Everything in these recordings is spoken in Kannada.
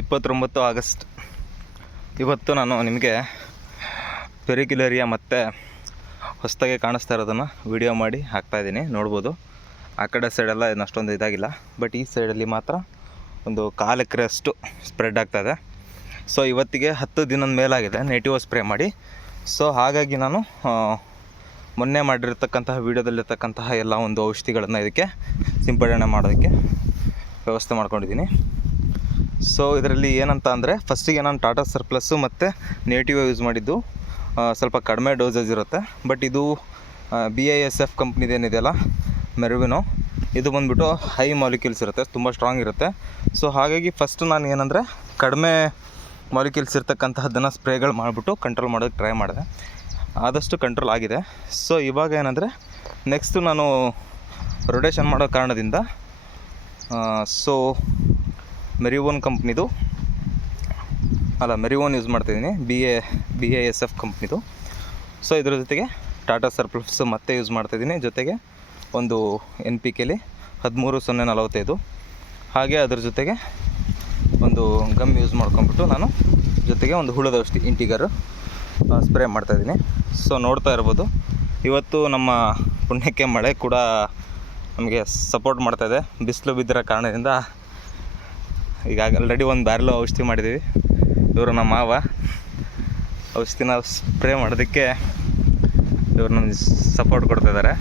ಇಪ್ಪತ್ತೊಂಬತ್ತು ಆಗಸ್ಟ್. ಇವತ್ತು ನಾನು ನಿಮಗೆ ಪೆರಿಕ್ಯುಲರಿಯಾ ಮತ್ತು ಹೊಸದಾಗಿ ಕಾಣಿಸ್ತಾ ಇರೋದನ್ನು ವಿಡಿಯೋ ಮಾಡಿ ಹಾಕ್ತಾಯಿದ್ದೀನಿ ನೋಡ್ಬೋದು. ಆ ಕಡೆ ಸೈಡೆಲ್ಲ ಏನು ಅಷ್ಟೊಂದು ಇದಾಗಿಲ್ಲ. ಬಟ್ ಈ ಸೈಡಲ್ಲಿ ಮಾತ್ರ ಒಂದು ಕಾಲು ಎಕರೆಯಷ್ಟು ಸ್ಪ್ರೆಡ್ ಆಗ್ತಾಯಿದೆ ಸೊ ಇವತ್ತಿಗೆ ಹತ್ತು ದಿನದ ಮೇಲಾಗಿದೆ ನೆಟಿವ್ ಸ್ಪ್ರೇ ಮಾಡಿ. ಸೊ ಹಾಗಾಗಿ ನಾನು ಮೊನ್ನೆ ಮಾಡಿರ್ತಕ್ಕಂತಹ ವೀಡಿಯೋದಲ್ಲಿರ್ತಕ್ಕಂತಹ ಎಲ್ಲ ಒಂದು ಔಷಧಿಗಳನ್ನು ಇದಕ್ಕೆ ಸಿಂಪಡಣೆ ಮಾಡೋದಕ್ಕೆ ವ್ಯವಸ್ಥೆ ಮಾಡ್ಕೊಂಡಿದ್ದೀನಿ. ಸೊ ಇದರಲ್ಲಿ ಏನಂತ ಅಂದರೆ ಫಸ್ಟಿಗೆ ನಾನು ಟಾಟಾ ಸರ್ಪ್ಲಸ್ಸು ಮತ್ತು ನೇಟಿವ್ ಯೂಸ್ ಮಾಡಿದ್ದು. ಸ್ವಲ್ಪ ಕಡಿಮೆ ಡೋಸೇಜ್ ಇರುತ್ತೆ. ಬಟ್ ಇದು ಬಿ ಐ ಎಸ್ ಎಫ್ ಕಂಪ್ನಿದೇನಿದೆಯಲ್ಲ ಮೆರುವಿನೋ ಇದು ಬಂದುಬಿಟ್ಟು ಹೈ ಮಾಲಿಕ್ಯೂಲ್ಸ್ ಇರುತ್ತೆ, ತುಂಬ ಸ್ಟ್ರಾಂಗ್ ಇರುತ್ತೆ. ಸೊ ಹಾಗಾಗಿ ಫಸ್ಟ್ ನಾನು ಏನಂದರೆ, ಕಡಿಮೆ ಮಾಲಿಕ್ಯೂಲ್ಸ್ ಇರ್ತಕ್ಕಂತಹದ್ದನ್ನು ಸ್ಪ್ರೇಗಳು ಮಾಡಿಬಿಟ್ಟು ಕಂಟ್ರೋಲ್ ಮಾಡೋಕ್ಕೆ ಟ್ರೈ ಮಾಡಿದೆ. ಆದಷ್ಟು ಕಂಟ್ರೋಲ್ ಆಗಿದೆ. ಸೊ ಇವಾಗ ಏನಂದರೆ ನೆಕ್ಸ್ಟು ನಾನು ರೊಟೇಷನ್ ಮಾಡೋ ಕಾರಣದಿಂದ ಸೊ ಮೆರಿವೋನ್ ಕಂಪ್ನಿದು. ಅಲ್ಲ, ಮೆರಿವೋನ್ ಯೂಸ್ ಮಾಡ್ತಾಯಿದ್ದೀನಿ B A B A S F ಕಂಪ್ನಿದು. ಸೊ ಇದ್ರ ಜೊತೆಗೆ ಟಾಟಾ ಸರ್ಪ್ಲಸ್ ಮತ್ತೆ ಯೂಸ್ ಮಾಡ್ತಾಯಿದ್ದೀನಿ ಜೊತೆಗೆ ಒಂದು ಎನ್ ಪಿ ಕೆಲಿ ಹದಿಮೂರು ಸೊನ್ನೆ ನಲವತ್ತೈದು. ಹಾಗೆ ಅದ್ರ ಜೊತೆಗೆ ಒಂದು ಗಮ್ ಯೂಸ್ ಮಾಡ್ಕೊಂಬಿಟ್ಟು ನಾನು ಜೊತೆಗೆ ಒಂದು ಹುಳದ ಔಷಧಿ ಇಂಟಿಗರು ಸ್ಪ್ರೇ ಮಾಡ್ತಾಯಿದ್ದೀನಿ ಸೊ ನೋಡ್ತಾ ಇರ್ಬೋದು. ಇವತ್ತು ನಮ್ಮ ಪುಣ್ಯಕ್ಕೆ ಮಳೆ ಕೂಡ ನಮಗೆ ಸಪೋರ್ಟ್ ಮಾಡ್ತಾಯಿದೆ ಬಿಸಿಲು ಬಿದ್ದಿರೋ ಕಾರಣದಿಂದ ಈಗ ಆಲ್ರೆಡಿ ಒಂದು ಬ್ಯಾರಲು ಔಷಧಿ ಮಾಡಿದ್ದೀವಿ ಇವರು ನಮ್ಮ ಮಾವ. ಔಷಧಿನ ಸ್ಪ್ರೇ ಮಾಡೋದಕ್ಕೆ ಇವರು ನಮ್ಗೆ ಸಪೋರ್ಟ್ ಕೊಡ್ತಾ ಇದ್ದಾರೆ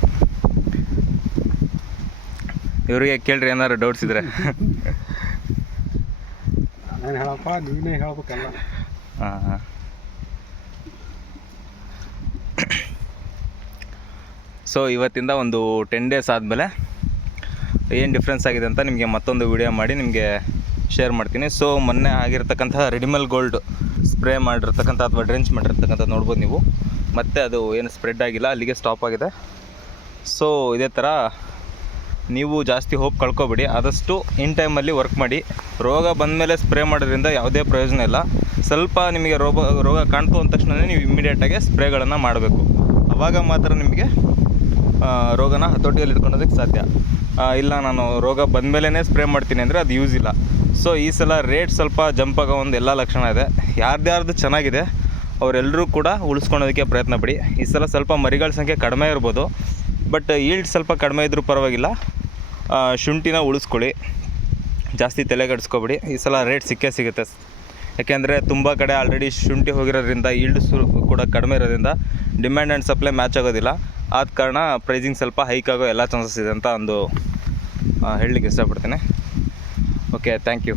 ಇವರಿಗೆ ಕೇಳ್ರಿ ಏನಾದ್ರು ಡೌಟ್ಸ್ ಇದ್ರೆ. ಹೇಳಪ್ಪ ಹೇಳ್ಬೇಕಲ್ಲ. ಹಾಂ ಸೊ ಇವತ್ತಿಂದ ಒಂದು ಟೆನ್ ಡೇಸ್ ಆದಮೇಲೆ ಏನು ಡಿಫ್ರೆನ್ಸ್ ಆಗಿದೆ ಅಂತ ನಿಮಗೆ ಮತ್ತೊಂದು ವಿಡಿಯೋ ಮಾಡಿ ನಿಮಗೆ ಶೇರ್ ಮಾಡ್ತೀನಿ. ಸೊ ಮೊನ್ನೆ ಆಗಿರ್ತಕ್ಕಂತಹ ರೆಡಿಮಲ್ ಗೋಲ್ಡ್ ಸ್ಪ್ರೇ ಮಾಡಿರ್ತಕ್ಕಂಥ ಅಥವಾ ಡ್ರೆಂಚ್ ಮಾಡಿರ್ತಕ್ಕಂಥ ನೋಡ್ಬೋದು ನೀವು. ಮತ್ತೆ ಅದು ಏನು ಸ್ಪ್ರೆಡ್ ಆಗಿಲ್ಲ, ಅಲ್ಲಿಗೆ ಸ್ಟಾಪ್ ಆಗಿದೆ. ಸೊ ಇದೇ ಥರ ನೀವು ಜಾಸ್ತಿ ಹೋಪ್ ಕಳ್ಕೊಬೇಡಿ. ಆದಷ್ಟು ಇನ್ ಟೈಮಲ್ಲಿ ವರ್ಕ್ ಮಾಡಿ. ರೋಗ ಬಂದ ಮೇಲೆ ಸ್ಪ್ರೇ ಮಾಡೋದ್ರಿಂದ ಯಾವುದೇ ಪ್ರಯೋಜನ ಇಲ್ಲ. ಸ್ವಲ್ಪ ನಿಮಗೆ ರೋಗ ರೋಗ ಕಾಣ್ತು ಅಂದ ತಕ್ಷಣ ನೀವು ಇಮ್ಮಿಡಿಯೇಟಾಗಿ ಸ್ಪ್ರೇಗಳನ್ನು ಮಾಡಬೇಕು. ಆವಾಗ ಮಾತ್ರ ನಿಮಗೆ ರೋಗನ ಹತೋಟಿಯಲ್ಲಿ ಇಟ್ಕೊಳ್ಳೋದಕ್ಕೆ ಸಾಧ್ಯ. ಇಲ್ಲ ನಾನು ರೋಗ ಬಂದ ಮೇಲೇ ಸ್ಪ್ರೇ ಮಾಡ್ತೀನಿ ಅಂದರೆ ಅದು ಯೂಸ್ ಇಲ್ಲ. ಸೊ ಈ ಸಲ ರೇಟ್ ಸ್ವಲ್ಪ ಜಂಪ್ ಆಗೋ ಒಂದು ಎಲ್ಲ ಲಕ್ಷಣ ಇದೆ. ಯಾರ್ದ್ಯಾರ್ದು ಚೆನ್ನಾಗಿದೆ ಅವರೆಲ್ಲರೂ ಕೂಡ ಉಳಿಸ್ಕೊಳೋದಕ್ಕೆ ಪ್ರಯತ್ನ ಪಡಿ. ಈ ಸಲ ಸ್ವಲ್ಪ ಮರಿಗಳ ಸಂಖ್ಯೆ ಕಡಿಮೆ ಇರ್ಬೋದು. ಬಟ್ ಈಲ್ಡ್ ಸ್ವಲ್ಪ ಕಡಿಮೆ ಇದ್ದರೂ ಪರವಾಗಿಲ್ಲ. ಶುಂಠಿನ ಉಳಿಸ್ಕೊಳ್ಳಿ. ಜಾಸ್ತಿ ತಲೆ ಕೆಡಿಸ್ಕೊಬೇಡಿ. ಈ ಸಲ ರೇಟ್ ಸಿಕ್ಕೇ ಸಿಗುತ್ತೆ. ಯಾಕೆಂದರೆ ತುಂಬ ಕಡೆ ಆಲ್ರೆಡಿ ಶುಂಠಿ ಹೋಗಿರೋದ್ರಿಂದ ಈಲ್ಡ್ ಕೂಡ ಕಡಿಮೆ ಇರೋದ್ರಿಂದ ಡಿಮ್ಯಾಂಡ್ ಆ್ಯಂಡ್ ಸಪ್ಲೈ ಮ್ಯಾಚ್ ಆಗೋದಿಲ್ಲ. ಆದ ಕಾರಣ ಪ್ರೈಸಿಂಗ್ ಸ್ವಲ್ಪ ಹೈಕ್ ಆಗೋ ಎಲ್ಲ ಚಾನ್ಸಸ್ ಇದೆ ಅಂತ ಒಂದು ಹೇಳಲಿಕ್ಕೆ ಇಷ್ಟಪಡ್ತೀನಿ. Okay thank you